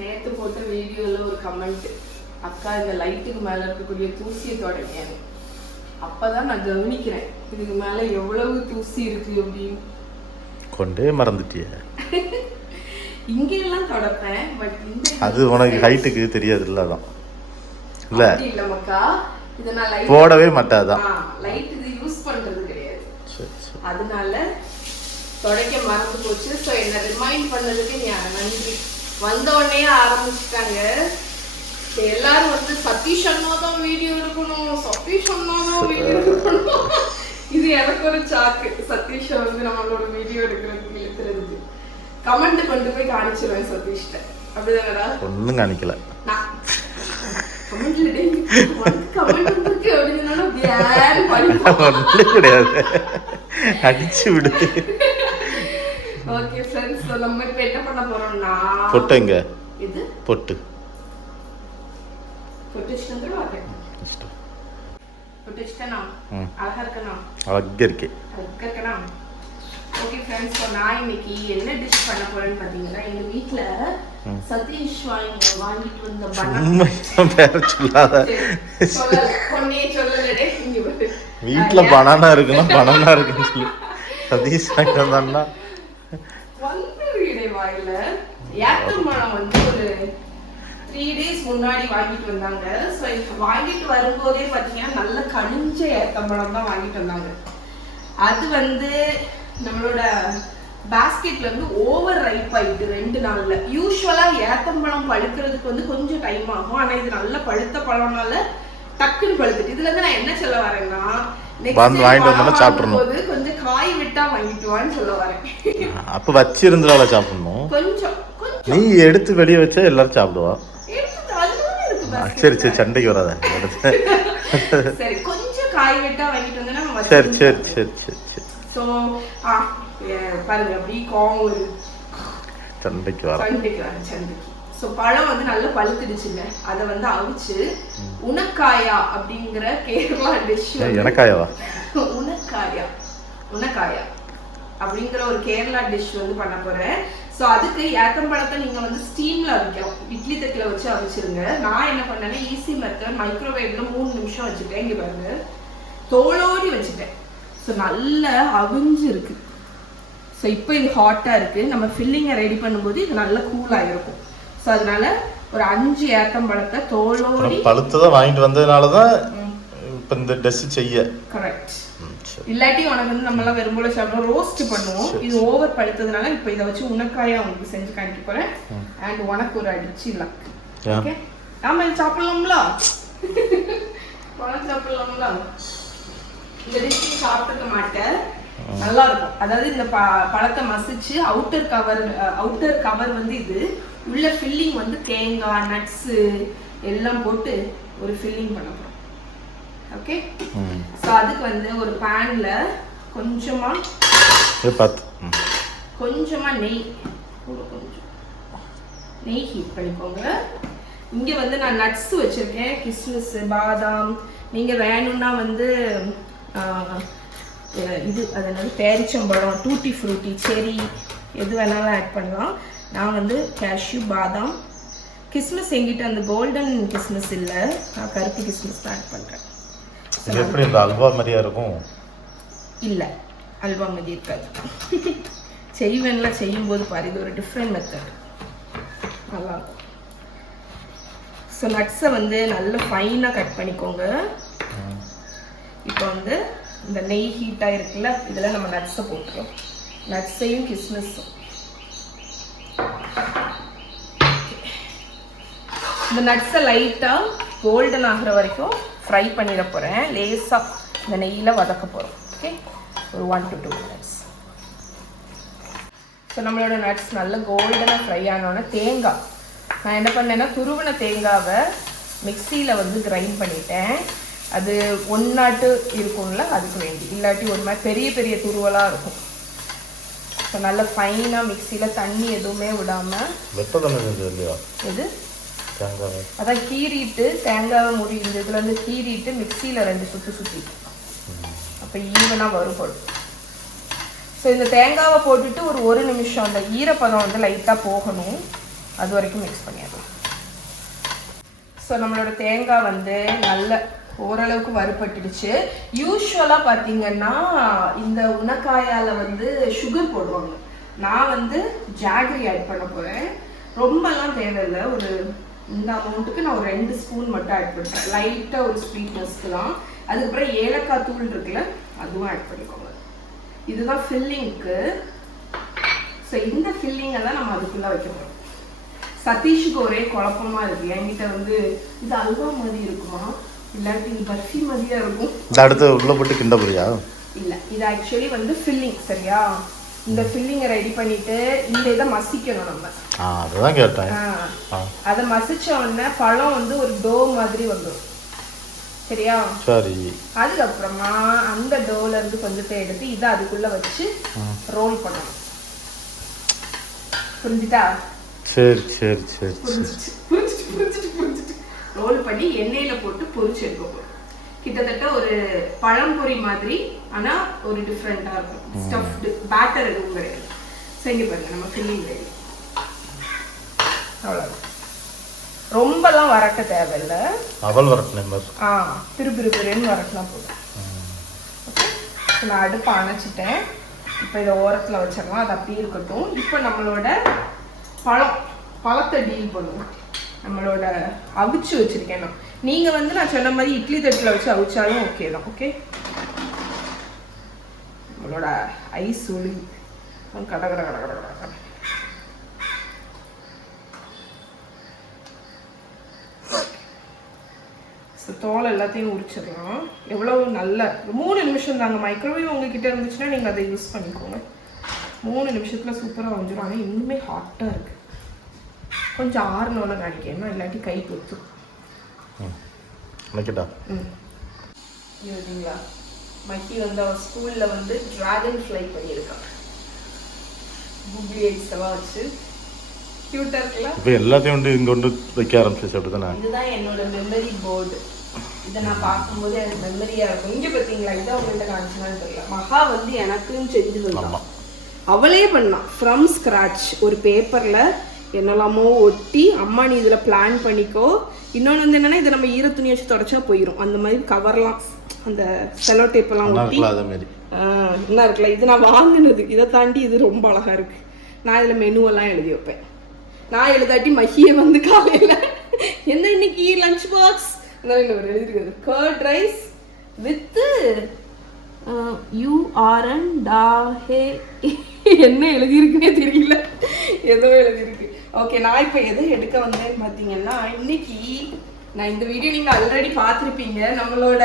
நேற்று போட்ட வீடியோவில் ஒரு கமெண்ட், அக்கா இந்த லைட்டுக்கு மேலே இருக்கக்கூடிய தூசியை தொடங்க. அப்பதான் நான் கவனிக்கிறேன் இதுக்கு மேலே எவ்வளவு தூசி இருக்கு அப்படின்னு. கொண்டே மறந்துட்டிய. இங்கெல்லாம் தொடப்பேன், பட் இந்த அது உனக்கு ஹைட்டுக்கு தெரியாதுல்ல, அதான் இல்ல இல்லம்மாக்கா. இதை நான் லைட் போடவே மாட்டாதான், லைட் இது யூஸ் பண்றது கிடையாது, அதனால தொடக்க மறந்து போச்சு. ஸோ என்ன ரிமைண்ட் பண்ணதுக்கு நன்றி. வந்த உடனே ஆரம்பிச்சுட்டாங்க எல்லாரும் வந்து, சதீஷ் அண்ணாதான் வீடியோ எடுக்கணும், சதீஷ் அண்ணாதான் வீடியோ எடுக்கணும். இது எனக்கு ஒரு சாக்கு. சதீஷ் வந்து நம்மளோட வீடியோ எடுக்கிறதுக்கு இழுத்துறதுக்கு கமெண்ட் கொண்டு போய் காணிச்சிருவேன் சதீஷ்ட. அப்படிதானடா? ஒன்னும் காணிக்கல. கமெண்ட்ல கமெண்ட் இருக்கு அப்படினாலும் தியான் பண்ணி கிடையாது, அடிச்சு விடு. ஓகே फ्रेंड्स, சோ நம்ம இப்ப என்ன பண்ண போறோம்னா, பொட்டுங்க. இது பொட்டு பொட்டுச்சந்தர வாங்க. பொட்டுச்சனா அழகா இருக்கனா? அழகா இருக்கு. அழகா இருக்கனா? ஓகே फ्रेंड्स, சோ நான் இன்னைக்கு என்ன டிஷ் பண்ண போறேன்னு பாத்தீங்கன்னா, எங்க வீட்ல சதீஷ் வாங்கிட்டு வந்த பனானா பேர சொல்லாத. பொண்ணே சொல்லலடே. இங்க பாரு, வீட்ல பனானா இருக்குன்னா பனானா இருக்குன்னு சொல்லு. சதீஷ் வாங்கிட்டு வந்தான்னா வாயில ஏத்தம்பழம் வந்து ஒரு 3 days முன்னாடி வாங்கிட்டு வந்தாங்க. ஸோ வாங்கிட்டு வரும்போதே பார்த்தீங்கன்னா நல்ல கனிஞ்ச ஏத்தம்பழம் தான் வாங்கிட்டு வந்தாங்க. அது வந்து நம்மளோட பாஸ்கெட்ல வந்து ஓவர் ரைப் ஆயிட்டு 2 நாள்ல. யூஸ்வலா ஏத்தம்பழம் பழுக்கிறதுக்கு வந்து கொஞ்சம் டைம் ஆகும், ஆனா இது நல்ல பழுத்த பழம்னால டக்குன்னு பழுத்துட்டு. இதுல இருந்து நான் என்ன சொல்ல வரேன்னா, கொஞ்சம் காய் விட்டா வாங்கிட்டு வான்னு சொல்ல வரேன். அப்ப வச்சிருந்தால சாப்பிடணும். கொஞ்சம் நீ எடுத்து வெளியே வச்சா எல்லாரும் சாப்பிடுவா. சரி சரி, சண்டைக்கு வராத. சரி, கொஞ்சம் காய் விட்டா வாங்கிட்டு வந்தா நம்ம சரி சரி சரி சரி சரி. சோ பாருங்க அப்படி கோவம் சண்டைக்கு வர சண்டைக்கு. ஸோ பழம் வந்து நல்லா பழுத்துடுச்சுங்க. அதை வந்து அவிச்சு உனக்காயா அப்படிங்கிற கேரளா டிஷ். எனக்காயாவா? உனக்காயா அப்படிங்கிற ஒரு கேரளா டிஷ் வந்து பண்ண போறேன். ஸோ அதுக்கு ஏத்தம்பழத்தை நீங்க வந்து ஸ்டீம்ல அவிக்கலாம், இட்லி தட்டில வச்சு அவிச்சிருங்க. நான் என்ன பண்ணேன்னா ஈஸி மெத்தட், மைக்ரோவேவ்ல 3 நிமிஷம் வச்சுட்டேன். இங்க பாருங்க, தோலோடி வச்சுட்டேன். ஸோ நல்லா அவிஞ்சு இருக்கு. ஸோ இப்போ இது ஹாட்டா இருக்கு. நம்ம ஃபில்லிங்கை ரெடி பண்ணும்போது இது நல்லா கூலா இருக்கும். ஸோ அதனால ஒரு 5 ஏத்தம்பழத்தை தோலோடி பழுத்ததான் வாங்கிட்டு வந்ததுனாலதான் இப்போ இந்த டிஷ் செய்ய கரெக்ட். இல்லாட்டி உனக்கு வந்து நம்மளாம் வெறும்போல சாப்பிடுவோம், ரோஸ்ட் பண்ணுவோம். இது ஓவர் பழுத்ததுனால இப்போ இதை வச்சு உனக்காயா உங்களுக்கு செஞ்சு காணிக்க போறேன். அண்ட் உனக்கு ஒரு அடிச்சு லக். ஓகே, ஆமா இது சாப்பிடலாம்ல, உனக்கு சாப்பிடலாம்ல. இந்த டிஷ் சாப்பிட்டுக்க மாட்டேன், நல்லா இருக்கும். அதாவது இந்த பழத்தை மசிச்சு அவுட்டர் கவர் வந்து இது, உள்ள ஃபில்லிங் வந்து தேங்காய் நட்ஸ் எல்லாம் போட்டு ஒரு ஃபில்லிங் பண்ண போறோம். ஓகே, சோ அதுக்கு வந்து ஒரு பேன்ல கொஞ்சமா நெய் ஹீட் பண்ணிக்கோங்க. இங்க வந்து நான் நட்ஸ் வச்சிருக்கேன், கிஸ்மிஸ், பாதாம். நீங்க வேணும்னா வந்து இது அதனால பேரிச்சம்பழம், டூட்டி ஃப்ரூட்டி, செரி எது வேணாலும் ஆட் பண்ணலாம். நான் வந்து கேஷ்யூ, பாதாம், கிஸ்மிஸ் எங்கிட்ட அந்த கோல்டன் கிஸ்மிஸ் இல்லை, நான் கருப்பு கிஸ்மிஸ் தான் ஆட் பண்ணுறேன். எப்படி இந்த அல்வா மாதிரியா இருக்கும்? இல்லை, அல்வா மாதிரி இருக்காது. செய்வேன்ல, செய்யும்போது பாரு, இது ஒரு டிஃப்ரெண்ட் மெத்தட், நல்லாயிருக்கும். ஸோ நட்ஸை வந்து நல்லா ஃபைனாக கட் பண்ணிக்கோங்க. இப்போ வந்து இந்த நெய் ஹீட்டாக இருக்குல்ல, இதில் நம்ம நட்ஸை போட்டுருவோம். நட்ஸையும் கிஸ்மிஸும் இந்த நட்ஸை லைட்டாக கோல்டன் ஆகிற வரைக்கும் ஃப்ரை பண்ணிட போகிறேன். லேசாக இந்த நெய்யில் வதக்க போகிறோம். ஓகே, ஒரு 1 to 2 minutes. ஸோ நம்மளோட நட்ஸ் நல்லா கோல்டனாக ஃப்ரை ஆனோன்னா தேங்காய் நான் என்ன பண்ணேன்னா, துருவின தேங்காவை மிக்சியில் வந்து கிரைண்ட் பண்ணிட்டேன். அது ஒன்னாட்டு இருக்கும்ல, அதுக்கு வேண்டி. இல்லாட்டி ஒரு மாதிரி பெரிய பெரிய துருவலாக இருக்கும். ஸோ நல்லா ஃபைனாக மிக்சியில் தண்ணி எதுவுமே விடாமல். எது அதான் கீறிட்டு தேங்காவை முடி இந்த இதில் வந்து கீறிட்டு மிக்சியில் 2 சுற்றி சுற்றி அப்போ ஈவனாக வறுபடும். ஸோ இந்த தேங்காவை போட்டுட்டு ஒரு 1 நிமிஷம் அந்த ஈரப்பதம் வந்து லைட்டாக போகணும். அது வரைக்கும் மிக்ஸ் பண்ணிடலாம். ஸோ நம்மளோட தேங்காய் வந்து நல்ல ஓரளவுக்கு வறுபட்டுடுச்சு. யூஸ்வலாக பார்த்தீங்கன்னா இந்த உனக்காயால் வந்து சுகர் போடுவாங்க. நான் வந்து ஜாகரி ஆட் பண்ண போகிறேன். ரொம்பலாம் தேவையில்லை, ஒரு இந்த அமௌண்ட்டுக்கு நான் ஒரு 2 ஸ்பூன் மட்டும் ஆட் பண்ணுறேன், லைட்டாக ஒரு ஸ்வீட்னஸ்க்கு தான். அதுக்கப்புறம் ஏலக்காய் தூள் இருக்குல்ல, அதுவும் ஆட் பண்ணிக்கோங்க. இதுதான் ஃபில்லிங்க்கு. ஸோ இந்த ஃபில்லிங்கை தான் நம்ம அதுக்குள்ளே வைக்க போகிறோம். சதீஷுக்கு ஒரே குழப்பமா இருக்கு. என்கிட்ட வந்து இது அல்வா மாதிரி இருக்குமா இல்லாட்டி இது பர்ஃபி மாதிரியா இருக்கும். இந்த அடுத்து உள்ள போட்டு கிண்ட போறியா? இல்ல, இது ஆக்சுவலி வந்து ஃபில்லிங். சரியா? இந்த ஃபில்லிங்கை ரெடி பண்ணிட்டு இந்த இதை மசிக்கணும் நம்ம. அதுதான் கேட்டேன். அதை மசிச்ச உடனே பழம் வந்து ஒரு டோ மாதிரி வந்துடும். சரியா? சரி. அதுக்கப்புறமா அந்த டோல இருந்து கொஞ்சத்தை எடுத்து இதை அதுக்குள்ள வச்சு ரோல் பண்ணணும். புரிஞ்சுட்டா? சரி சரி சரி புரிஞ்சுட்டு ரோல் பண்ணி எண்ணெயில போட்டு பொரிச்சு எடுக்க. கிட்டத்தட்ட ஒரு பழம்பொரி மாதிரி, ஆனா ஒரு டிஃப்ரெண்டா இருக்கும். ஸ்டஃப்டு பேட்டர் எதுவும் கிடையாது. செஞ்சு பாருங்க, நம்ம ஃபில்லிங் ரெடி. அவ்வளவுதான், ரொம்பலாம் வறக்க தேவையில்லை. அவல் வரட்டணும். பிறுபிறுன்னு வரட்டினா போதும். ஓகே, நான் அடுப்பை அணைச்சிட்டேன். இப்போ இதை ஓரத்தில் வச்சிடலாம், அது அப்படியே இருக்கட்டும். இப்போ நம்மளோட பழத்தை டீல் பண்ணுவோம். நம்மளோட அவிச்சு வச்சிருக்கேன் நான். நீங்கள் வந்து நான் சொன்ன மாதிரி இட்லி தட்டில் வச்சு அவிச்சாலும் ஓகே தான். ஓகே, நம்மளோட ஐஸ் ஒளி கட கட கட கட கட. தோலை எல்லாத்தையும் உரிச்சிடலாம். எவ்வளவு நல்ல 3 நிமிஷம் தாங்க. மைக்ரோவேவ் உங்ககிட்ட இருந்துச்சுன்னா நீங்கள் அதை யூஸ் பண்ணிக்கோங்க. 3 நிமிஷத்தில் சூப்பராக வந்துடும். ஆனால் இன்னுமே ஹாட்டாக இருக்குது. கொஞ்சம் ஆறுனோன்னு நினைக்கிறேன், இல்லாட்டி கை கொடுத்து இல்லைங்களா. மக்கி வந்து அவன் ஸ்கூலில் வந்து ட்ராகன் ஃப்ளை பண்ணியிருக்கான். கூகுளி ஐஸெல்லாம் வச்சு கியூட்டாக இருக்குல்ல. இப்போ எல்லாத்தையும் வந்து இங்கே கொண்டு வைக்க ஆரம்பிச்சு. அப்படிதானே? இதுதான் என்னோட மெமரி போர்டு. இதை நான் பார்க்கும்போது எனக்கு மெமரியாக இருக்கும். இங்கே பார்த்தீங்களா, இதை அவங்கள்ட்ட காமிச்சுனான்னு தெரியல. மகா வந்து எனக்குன்னு செஞ்சு தந்தான். அவளே பண்ணான் ஃப்ரம் ஸ்க்ராட்ச். ஒரு பேப்பரில் என்னெல்லாமோ ஒட்டி, அம்மா நீ இதில் பிளான் பண்ணிக்கோ. இன்னொன்று வந்து என்னென்னா, இதை நம்ம ஈரத்துணி வச்சு தொடச்சா போயிடும். அந்த மாதிரி கவர்லாம், அந்த செலோ டேப்பெல்லாம் ஒட்டி என்ன இருக்குல்ல. இது நான் வாங்கினது. இதை தாண்டி இது ரொம்ப அழகாக இருக்குது. நான் இதில் மெனுவெல்லாம் எழுதி வைப்பேன். நான் எழுதாட்டி மஹியை வந்து காலையில் என்ன இன்னைக்கு லஞ்ச் பாக்ஸ் ஒரு எழுதிருக்குது, கர்ட் ரைஸ் வித்து யூஆர்என் டாஹே. என்ன எழுதியிருக்குன்னே தெரியல, ஏதோ எழுதியிருக்கு. ஓகே, நான் இப்போ எதை எடுக்க வந்தேன்னு பார்த்தீங்கன்னா, இன்னைக்கு நான் இந்த வீடியோ நீங்கள் ஆல்ரெடி பார்த்துருப்பீங்க. நம்மளோட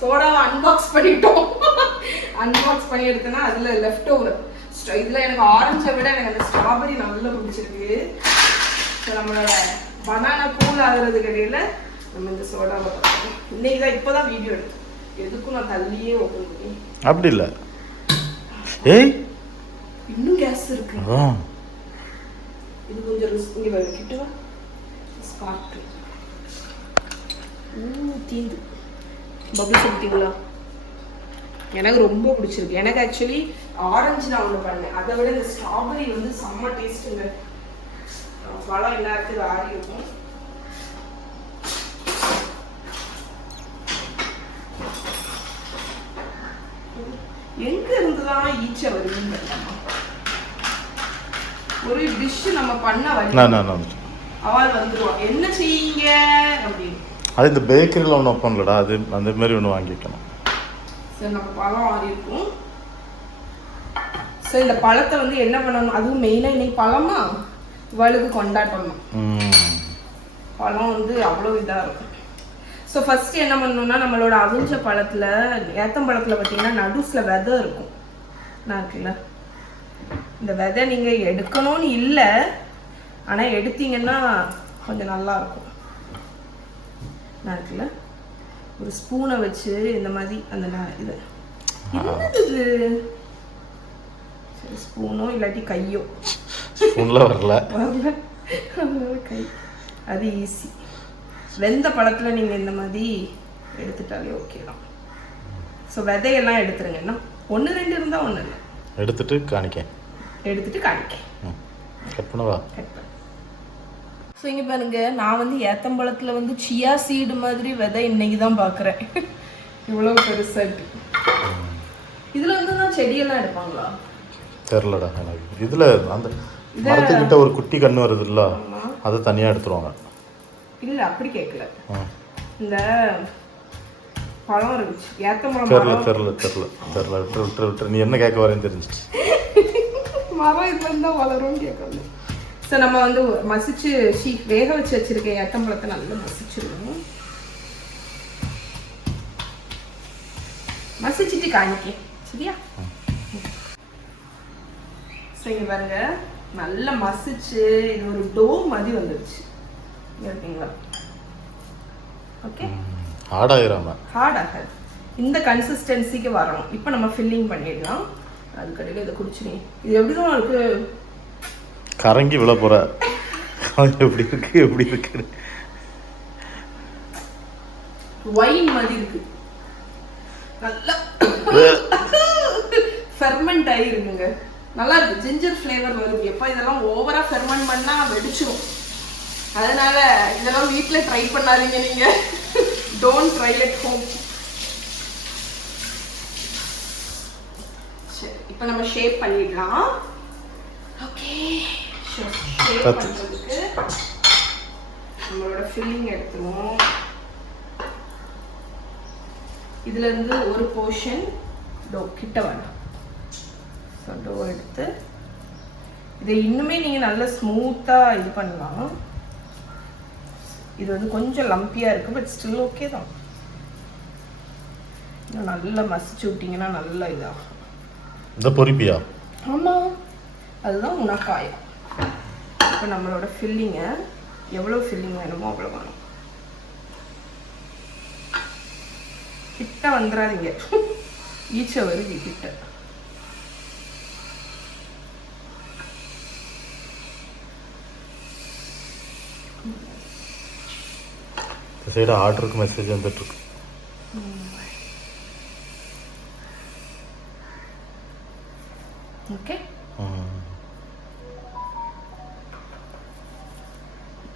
சோடாவை அன்பாக்ஸ் பண்ணிட்டோம். அன்பாக்ஸ் பண்ணி எடுத்தேன்னா அதில் லெஃப்ட் ஓவர். இதில் எனக்கு ஆரஞ்சை விட எனக்கு அந்த ஸ்ட்ராபெரி நல்லா பிடிச்சிருக்கு. ஸோ நம்மளோட பனானா கூல் ஆகுறது கடையில் நம்ம இந்த சோடாவை பார்க்கணும். இன்னைக்கு தான் இப்போ தான் வீடியோ எடுத்தோம். எதுக்கும் நான் தள்ளியே ஓப்பன் பண்ணி. அப்படி இல்லை, ஏய் இன்னும் கேஸ் இருக்கு. இது கொஞ்சம் இங்கே கிட்டவா ஸ்பார்க் தீந்து பபிள்ஸ் எடுத்தீங்களா? எனக்கு ரொம்ப பிடிச்சிருக்கு. எனக்கு ஆக்சுவலி ஆரஞ்சு நான் ஒன்று பண்ணேன், அதை விட இந்த ஸ்ட்ராபெரி வந்து செம்ம டேஸ்ட்டுங்க. பழம் எல்லாத்துக்கும் ஆறி இருக்கும். எங்க இருந்துதான் ஈச்சை வருதுன்னு ஒரு டிஷ் நம்ம பண்ண அவள் வந்துருவான், என்ன செய்யுங்க அப்படின்னு. அது இந்த பேக்கரியில் ஒன்று வைப்பாங்களா, அது அந்த மாதிரி ஒன்று வாங்கிக்கணும். சரி, நம்ம பழம் ஆறி இருக்கும். ஸோ இந்த பழத்தை வந்து என்ன பண்ணணும், அதுவும் மெயினாக இன்னைக்கு பழமா இவளுக்கு கொண்டாட்டணும். பழம் வந்து அவ்வளோ இதாக இருக்கும். ஸோ ஃபஸ்ட்டு என்ன பண்ணணும்னா, நம்மளோட அவிஞ்ச பழத்தில், ஏத்தம்பழத்தில் பார்த்தீங்கன்னா நடுஸில் விதை இருக்கும். நான் இருக்குல்ல, இந்த விதை நீங்கள் எடுக்கணும்னு இல்லை, ஆனால் எடுத்தீங்கன்னா கொஞ்சம் நல்லாயிருக்கும். நான் இருக்குல்ல, ஒரு ஸ்பூனை வச்சு இந்த மாதிரி அந்த இது என்னது சரி, ஸ்பூனோ இல்லாட்டி கையோ வரல கை, அது ஈஸி. வெந்த பழத்தில் நீங்கள் இந்த மாதிரி எடுத்துட்டாலே ஓகே தான். ஸோ விதையெல்லாம் எடுத்துருங்க. என்ன 1-2 இருந்தால் ஒன்றும் இல்லை, எடுத்துட்டு காணிக்க கட் பண்ணவா? கட் பண்ண ஸோ இங்கே பாருங்க, நான் வந்து ஏத்தம்பழத்தில் வந்து சியா சீடு மாதிரி விதை இன்னைக்கு தான் பார்க்குறேன். இவ்வளோ பெருசாட்டு. இதில் வந்து தான் செடியெல்லாம் எடுப்பாங்களா? தெரிலடா எனக்கு. இதில் அந்த மரத்துக்கிட்ட ஒரு குட்டி கன்று வருது இல்லை, அதை தனியாக எடுத்துருவாங்க. இல்லை அப்படி கேட்கல, இந்த பழம் இருந்துச்சு ஏத்தம்பழம். தெரில நீ என்ன கேட்க வரேன்னு தெரிஞ்சிச்சு. மரம் இதுல இருந்தா வளரும்னு கேட்கணும். ஸோ நம்ம வந்து மசிச்சு வேக வச்சு வச்சிருக்கேன் ஏத்தம்பழத்தை நல்லா மசிச்சிருவோம். மசிச்சுட்டு காணிக்கேன் சரியா? ஸோ இங்க பாருங்க, நல்லா மசிச்சு இது ஒரு டோ மாதிரி வந்துருச்சு. ஓகேங்களா? ஓகே, ஹார்ட் ஆகிராம ஹார்ட் ஆகாது, இந்த கன்சிஸ்டன்சிக்கு வரணும். இப்போ நம்ம ஃபில்லிங் பண்ணிடலாம். அதுக்கடையில் இதை குடிச்சினே இது எப்படிதான் இருக்கு, கரங்கி விழ போற. எப்படி இருக்கு வைன் மாதிரி இருக்கு. நல்லா ஃபெர்மெண்ட் ஆகிருக்குங்க, நல்லா இருக்கு. ஜிஞ்சர் ஃப்ளேவர் வருது. எப்போ இதெல்லாம் ஓவரா ஃபெர்மெண்ட் பண்ணா வெடிச்சிடும். அதனால இதெல்லாம் வீட்டில் ட்ரை பண்ணாதீங்க நீங்க. Don't try at home. சரி, இப்போ நம்ம ஷேப் பண்ணிடலாம். ஓகே, ஷேப் பண்ணுறதுக்கு நம்மளோட ஃபில்லிங் எடுத்துருவோம். இதுல இருந்து ஒரு போர்ஷன் டோ கிட்ட வேண்டாம். ஸோ டோ எடுத்து இதை இன்னுமே நீங்கள் நல்லா ஸ்மூத்தாக இது பண்ணலாம். இது வந்து கொஞ்சம் லம்பியாக இருக்குது, பட் ஸ்டில் ஓகே தான். இன்னும் நல்லா மசிச்சு விட்டிங்கன்னா நல்லா இதாகும். இந்த பொரிப்பியா? ஆமாம், அதுதான் உனக்காயம். இப்போ நம்மளோட ஃபில்லிங்கை எவ்வளோ ஃபில்லிங் வேணுமோ அவ்வளோ வேணும். கிட்ட வந்துடாதீங்க, ஈச்ச வருது கிட்ட. சைடு ஆர்டருக்கு மெசேஜ் வந்துட்டு இருக்கு. ஓகே,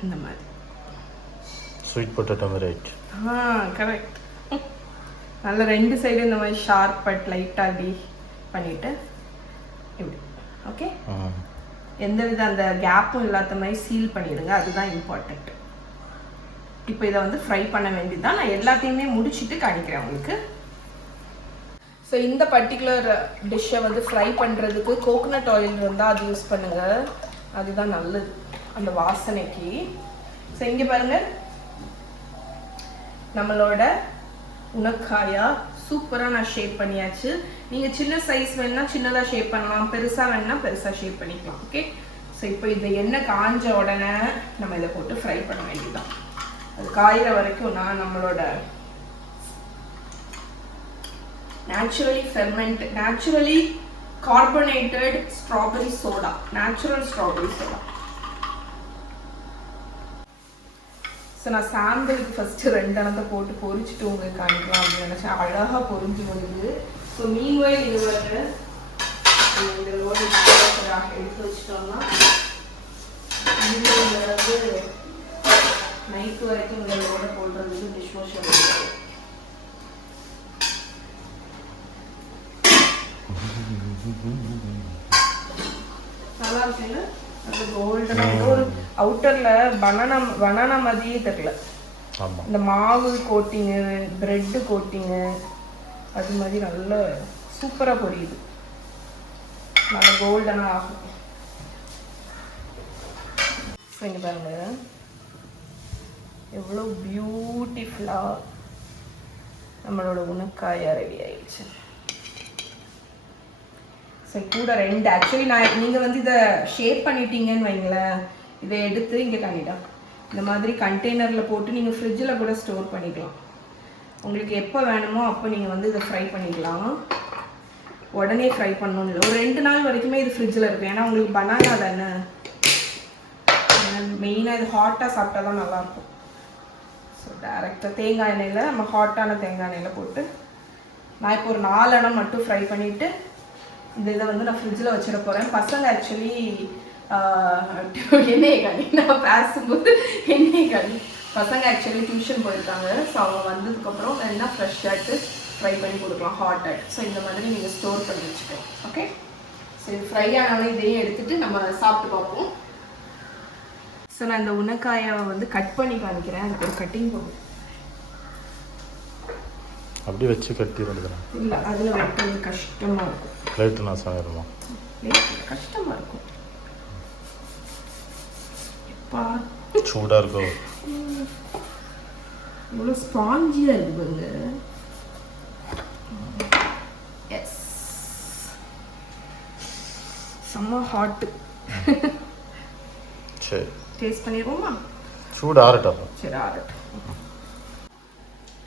இந்த மாதிரி ஸ்வீட் பொட்டேட்டோ மாதிரி ஆயிடுச்சு. கரெக்ட். நல்ல ரெண்டு சைடு இந்த மாதிரி ஷார்ப் பட் லைட்டாக அப்படி பண்ணிட்டு இப்படி. ஓகே, எந்த வித அந்த கேப்பும் இல்லாத மாதிரி சீல் பண்ணிடுங்க, அதுதான் இம்பார்ட்டண்ட். இப்போ இதை வந்து ஃப்ரை பண்ண வேண்டியதுதான். நான் எல்லாத்தையுமே முடிச்சுட்டு காணிக்கிறேன் உங்களுக்கு. ஸோ இந்த பர்டிகுலர் டிஷ்ஷை வந்து ஃப்ரை பண்ணுறதுக்கு கோகோனட் ஆயில் இருந்தால் அது யூஸ் பண்ணுங்கள், அதுதான் நல்லது அந்த வாசனைக்கு. ஸோ இங்கே பாருங்கள், நம்மளோட உனக்காயா சூப்பராக நான் ஷேப் பண்ணியாச்சு. நீங்கள் சின்ன சைஸ் வேணுன்னா சின்னதாக ஷேப் பண்ணலாம், பெருசாக வேணுன்னா பெருசாக ஷேப் பண்ணிக்கலாம். ஓகே, ஸோ இப்போ இதை எண்ணெய் காஞ்ச உடனே நம்ம இதை போட்டு ஃப்ரை பண்ண வேண்டியதுதான். அது காயிற வரைக்கும் நான் நம்மளோட naturally ferment, naturally carbonated strawberry soda, natural strawberry soda. So நான் சாம்பிளுக்கு ஃபஸ்ட்டு 2 எண்ணத்தை போட்டு பொரிச்சுட்டு உங்களுக்கு காணிக்கலாம் அப்படின்னு நினச்சேன். அழகாக பொரிஞ்சு வருது. ஸோ மீன்வயல் இது வந்து இந்த லோடு எடுத்து வச்சிட்டோம்னா வந்து நைட்டு வரைக்கும் இந்த லோடை போடுறதுக்கு டிஷ் வாஷர் நல்லா இருக்குல்ல? அது கோல்டனாக ஒரு அவுட்டரில் பனானா மாதிரியே தெரியல. இந்த மாவு கோட்டிங்கு, பிரெட்டு கோட்டிங்கு, அது மாதிரி நல்ல சூப்பராக பொரியுது, நல்லா கோல்டனாக ஆகும். இங்கே பாருங்க எவ்வளோ பியூட்டிஃபுல்லாக நம்மளோட உனக்காயா ரெடி ஆயிடுச்சு. ஸோ கூட 2 ஆக்சுவலி நீங்கள் வந்து இதை ஷேப் பண்ணிட்டீங்கன்னு வைங்களேன், இதை எடுத்து இங்கே காணிட்டா இந்த மாதிரி கண்டெய்னரில் போட்டு நீங்கள் ஃப்ரிட்ஜில் கூட ஸ்டோர் பண்ணிக்கலாம். உங்களுக்கு எப்போ வேணுமோ அப்போ நீங்கள் வந்து இதை ஃப்ரை பண்ணிக்கலாம். உடனே ஃப்ரை பண்ணணும் இல்லை, ஒரு 2 நாள் வரைக்குமே இது ஃப்ரிட்ஜில் இருக்கும். ஏன்னா உங்களுக்கு பனானா தானே, மெயினாக இது ஹாட்டாக சாப்பிட்டா தான் நல்லாயிருக்கும். ஸோ டேரெக்டாக தேங்காய் எண்ணெயில் நம்ம ஹாட்டான தேங்காய் எண்ணெயில் போட்டு நான் இப்போ ஒரு 4 எண்ணம் மட்டும் ஃப்ரை பண்ணிவிட்டு இந்த இதை வந்து நான் ஃப்ரிட்ஜில் வச்சிட போகிறேன். பசங்க ஆக்சுவலி எண்ணெயை காணி நான் பேசும்போது எண்ணெயை காணி பசங்க ஆக்சுவலி டியூஷன் போயிருக்காங்க. ஸோ அவங்க வந்ததுக்கப்புறம் என்ன ஃப்ரெஷ்ஷாகிட்டு ஃப்ரை பண்ணி கொடுக்கலாம் ஹாட் ஆட். ஸோ இந்த மாதிரி நீங்கள் ஸ்டோர் பண்ணி வச்சுக்கோங்க. ஓகே, ஸோ இது ஃப்ரை ஆனாலும் இதையும் எடுத்துகிட்டு நம்ம சாப்பிட்டு பார்ப்போம். ஸோ நான் இந்த உனக்காயை வந்து கட் பண்ணி காமிக்கிறேன். அதுக்கு ஒரு கட்டிங் போகும். அப்படி வச்சு கட்டி வந்துடுறேன். இல்லை, அதில் வெட்டுறது கஷ்டமாக இருக்கும். பிளேட்டு நான் சாயிடுமா? கஷ்டமாக இருக்கும். எப்பா சூடாக இருக்கும். இவ்வளோ ஸ்பாஞ்சியாக இருக்குங்க. எஸ், செம்ம ஹாட்டு. சரி, டேஸ்ட் பண்ணிடுவோமா? சூடு ஆறட்டும். சரி, ஆறட்டும்.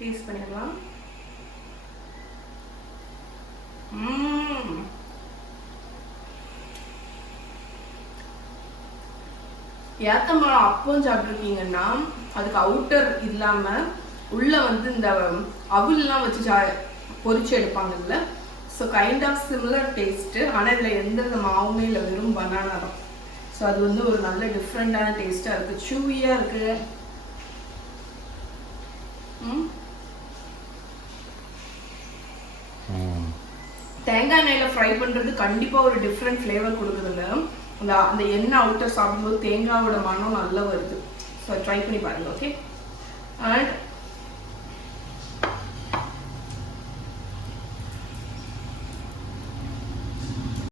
டேஸ்ட் பண்ணிடலாம். ஏத்தம்பழம் அப்பம் சாப்பிட்ருக்கீங்கன்னா அதுக்கு அவுட்டர் இல்லாமல் உள்ள வந்து இந்த அவுல்லாம் வச்சு பொரிச்சு எடுப்பாங்கல்ல. So kind of similar taste. ஆனால் இதில் எந்த மாவுமே இல்லை, வெறும் பனானா தான். ஸோ அது வந்து ஒரு நல்ல டிஃப்ரெண்டான டேஸ்ட்டாக இருக்குது. சூவியாக இருக்குது. தேங்காய் எண்ணெயில் ஃப்ரை பண்ணுறது கண்டிப்பாக ஒரு டிஃப்ரெண்ட் ஃப்ளேவர் கொடுக்குதுங்க. அந்த எண்ணெய் அவுட்டர் சாப்பிடும்போது தேங்காயோட மனம் நல்லா வருது. ஸோ ட்ரை பண்ணி பாருங்கள். Okay, and